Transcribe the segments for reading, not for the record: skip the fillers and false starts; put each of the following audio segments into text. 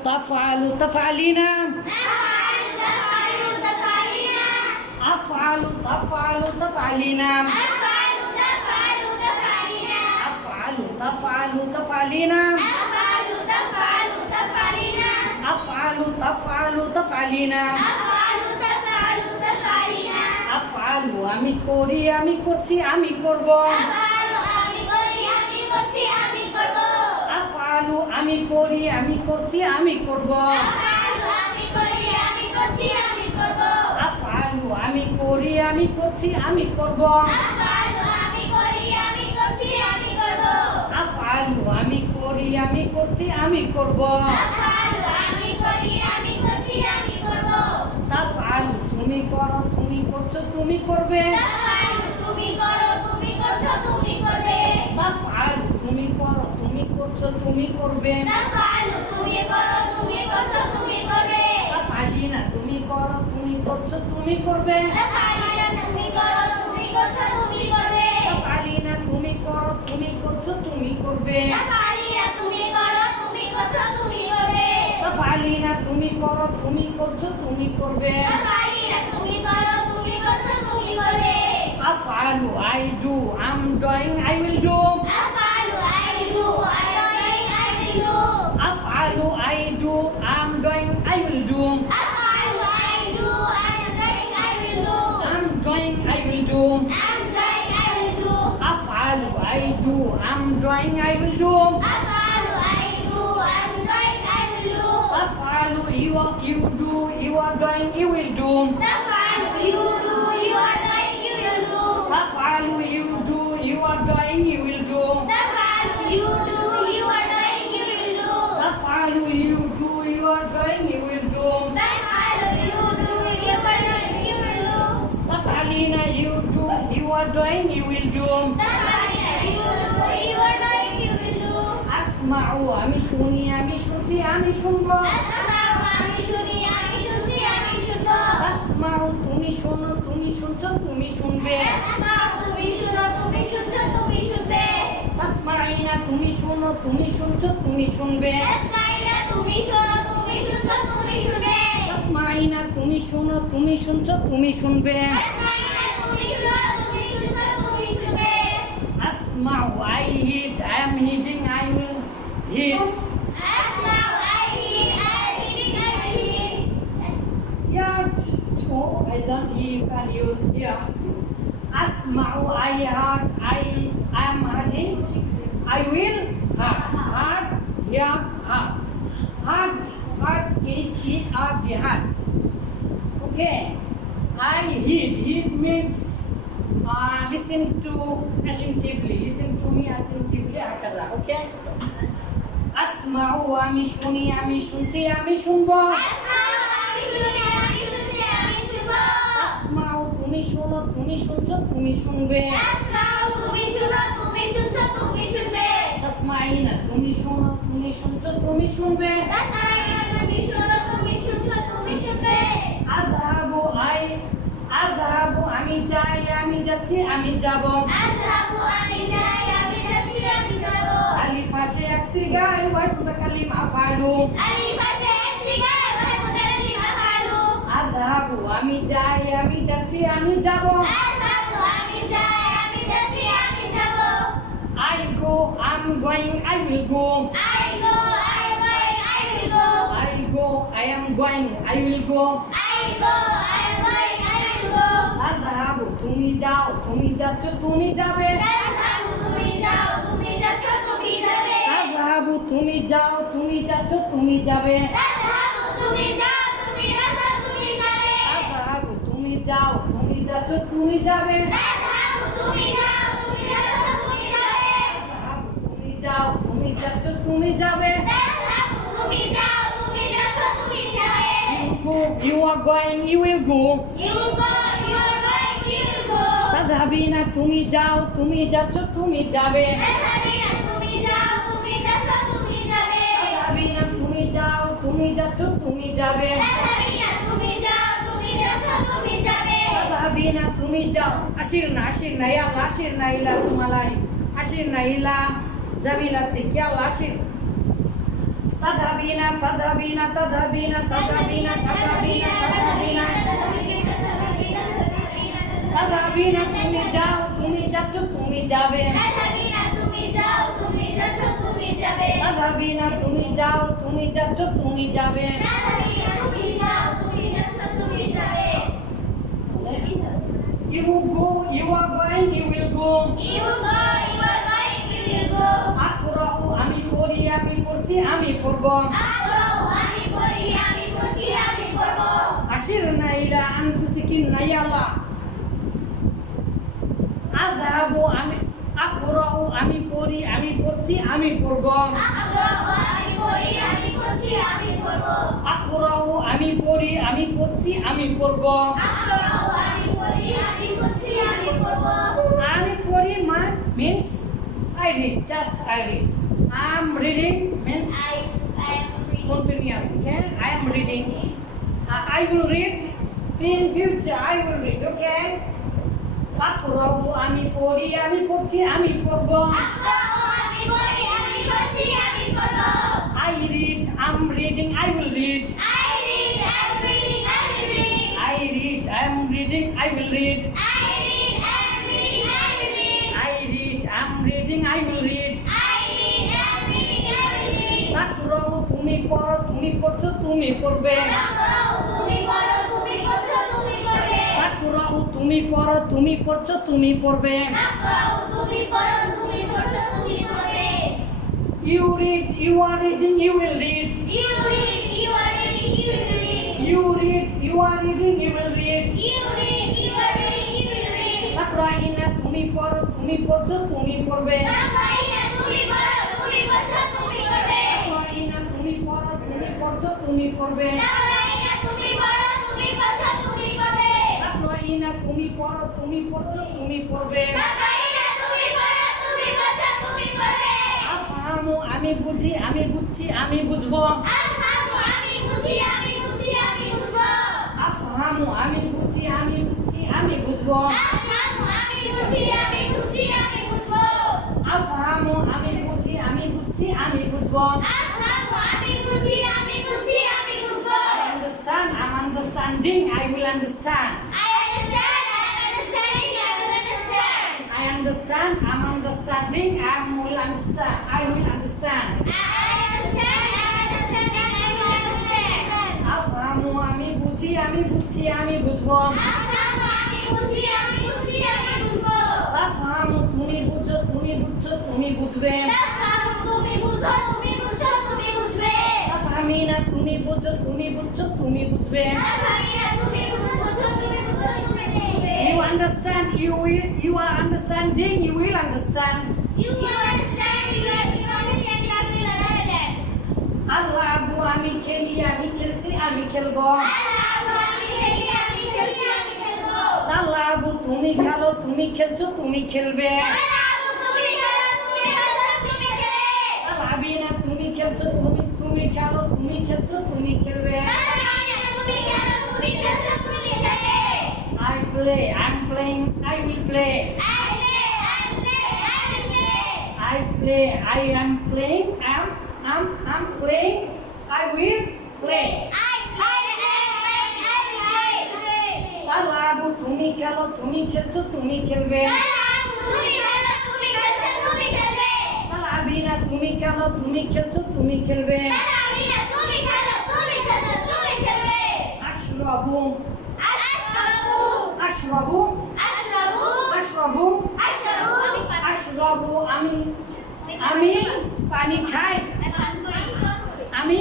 تفعل تفعلين أفعل تفعل تفعلين أفعل تفعل تفعلين أفعل تفعل تفعلين أفعل আমি করি আমি করছি আমি করব আফআলু আমি করি আমি করছি আমি করব আফআলু আমি করি আমি করছি আমি করব আফআলু আমি করি আমি করছি আমি করব তাফআলু তুমি করো তুমি করছো তুমি করবে তাফআলু তুমি করো তুমি করছো তুমি করবে তাফআলিনা তুমি করো তুমি করছো তুমি করবে তাফআলিনা তুমি করো তুমি করছো তুমি করবে তাফআলিনা তুমি করো তুমি করছো তুমি করবে আফআলু I do I'm doing I will do আফআলু I do I'm doing I will do I'm doing I will do আফআলু I do I'm doing I will do আফআলু you do you are doing you will do আফআলু you do you are doing you will do আফআলু you do you are doing you will do তাফআলিনা you do you are doing you will do আসমাউ আমি শুনি আমি শুনছি আমি শুনবো আসমাউ তুমি শোনো তুমি শুনছো তুমি শুনবে তাসমাইনা তুমি শোনো তুমি শুনছো তুমি শুনবে তাসমাইনা তুমি শোনো তুমি শুনছো তুমি শুনবে আসমাউ I heed I am heeding I will heed yeah I don't hear you can use here asma'u I heard I am hearding I will heard hear heard is it or the heart okay I heed means listen to attentively listen to me attentively hakaza okay asma'u আমি শুনি আমি শুনছি আমি শুনবো আসমাউ তুমি শোনো তুমি শুনছো তুমি শুনবে তাসমাইনা তুমি শোনো তুমি শুনছো তুমি শুনবে আযহাবু আমি যাই আমি যাচ্ছি আমি যাব আলিফ পাশে এক সিগায় ওয়াই মুতাকাল্লিম আফআলু আযহাবু আমি যাই আমি যাচ্ছি আমি যাব I go I'm going I will go I go I am going I will go আযহাবু তুমি যাও তুমি যাচ্ছ তুমি যাবে আযহাবু তুমি যাও তুমি যাচ্ছ তুমি যাবে আযহাবু তুমি যাও তুমি যাচ্ছ তুমি যাবে আযহাবু তুমি যাও তুমি যাচ্ছ তুমি যাবে you are going you will go তাযহাবিনা তুমি যাও তুমি যাচ্ছ তুমি যাবে তাযহাবিনা তুমি যাও তুমি যাচ্ছ তুমি যাবে তাযহাবিনা তুমি যাও ashirna ya Allah ashirna ila zumalai ashirna ila zamilatik ya Allah ashir তাযহাবিনা তাযহাবিনা তাযহাবিনা তাযহাবিনা তাযহাবিনা তাযহাবিনা তাযহাবিনা তুমি যাও তুমি যাচ্ছ তুমি যাবে তাযহাবিনা তুমি যাও তুমি যাচ্ছ তুমি যাবে You go, you are going, you will go. আকরাউ আমি পড়ি আমি পড়ছি আমি পড়ব আশিরনা ইলা আনফুসিকিন্না ইয়া আল্লাহ আযহাবু আমি আকরাউ আমি পড়ি আমি পড়ছি আমি পড়ব আকরাউ আমি পড়ি আমি পড়ছি আমি পড়ব আমি পড়ি means I read, just I read. I am reading means continuous. Okay, I am reading. I will read in future. I will read. Okay. আকরাউ আমি পড়ি আমি পড়ছি আমি পড়ব I read, I'm reading, I will read. I read, I am reading, I will read. I'm reading, I will read. আকরাউ তুমি পড়ো তুমি পড়ছো তুমি পড়বে আকরাউ তুমি পড়ো তুমি পড়ছো তুমি পড়বে You read, you are reading, you will read. You read, you are reading, you will read. তাকরাইনা তুমি পড়ো তুমি পড়ছো তুমি পড়বে তাকরাইনা তুমি পড়ো তুমি পড়ছো তুমি পড়বে তাকরাইনা তুমি পড়ো তুমি পড়ছো তুমি পড়বে আফহামু আমি বুঝি আমি বুঝছি আমি বুঝবো আফহামু আমি বুঝি আমি বুঝছি আমি বুঝবো আফহামু আমি বুঝি আমি বুঝছি আমি বুঝবো I understand, I'm understanding, I will understand. I understand, I'm understanding, I will understand. I will understand. আফহামু আমি বুঝি আমি বুঝছি আমি বুঝবো আফহামু তুমি বুঝো তুমি বুঝছো তুমি বুঝবে আফহামিনা তুমি বুঝো তুমি বুঝছো তুমি বুঝবে You understand, you are understanding, you will understand. আল্লাহ আবু আমি খেলি আমি খেলছি আমি খেলবো আল্লাহ আবু তুমি খেলো তুমি খেলছো তুমি খেলবে আলাবিনা তুমি খেলছো তুমি খেলো তুমি খেলছো তুমি খেলবে I play, I'm playing, I will play. I play, I am playing, I'm playing, I will play. আল্লাহ তুমি খেলো তুমি খেলছো তুমি খেলবে আলাবিনা তুমি খেলো তুমি খেলছো তুমি খেলবে আশরাবু আশরাবু আশরাবু আশরাবু আমি পানি খাই আমি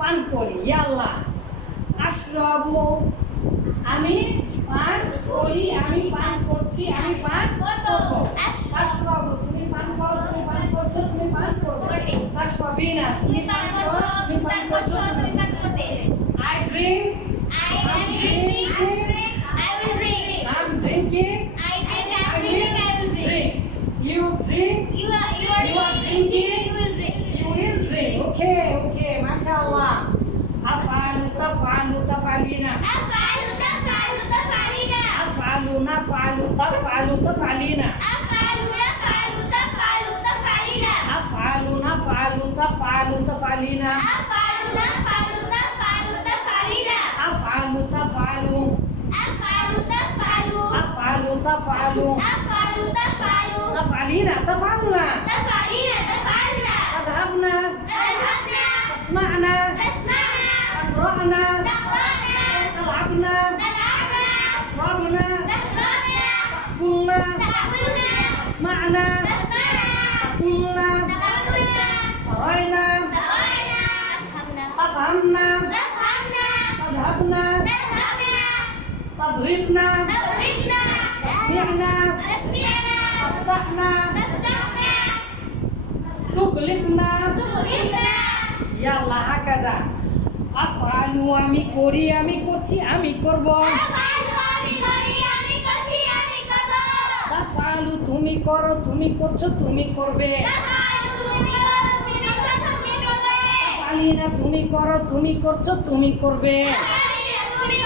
পান করি ইয়া আল্লাহ আশরাবু আমি পান করি আমি পান করছি আমি পান করব আশরাবু তুমি পান করো তুমি পান করছো তুমি পান করবে আশরাবিনা তুমি পান করো তুমি পান করছো তুমি পান করবে I drink I'm drinking I will drink you drink you are drinking you will drink okay mashallah afalu tafalu tafalina afalu naf'alu taf'alina af'alu naf'alu তাফআলু তাফআলিনা أفعل نفعل تفعل تفعلين আফআলু তাফআলু أفعل تفعل আফআলু তাফআলু أفعل تفعل তাফআলিনা তাফআলনা تفعلين تفعلنا তাযহাবনা تذهبنا তাসমা'না تسمعنا তাকরা'না تقرأنا তাল'আবনা تلعبنا তাশরাবনা تشربنا তাকুলনা تأكلنا তাসমা'না تسمعنا তাকুলনা تقولنا তারাইনা ترأينا أفهمنا তাফহামনা تفهمنا তাযহাবনা تذهبنا তাযরিবনা تضربنا তাসমি'না تسمعنا তাফতাহনা تفتحنا তুগলিবনা تغلبنا ইয়াল্লাহ হাকাদা আফআলু আমি করি আমি করছি আমি করব أفعل أبي غري أبي كرسي أبي كربو তাফআলু তুমি করো তুমি করছো তুমি করবে تفعل تمي كرو تمي كرسو تمي كربو তাফআলিনা তুমি করো তুমি করছো তুমি করবে تفعلين تمي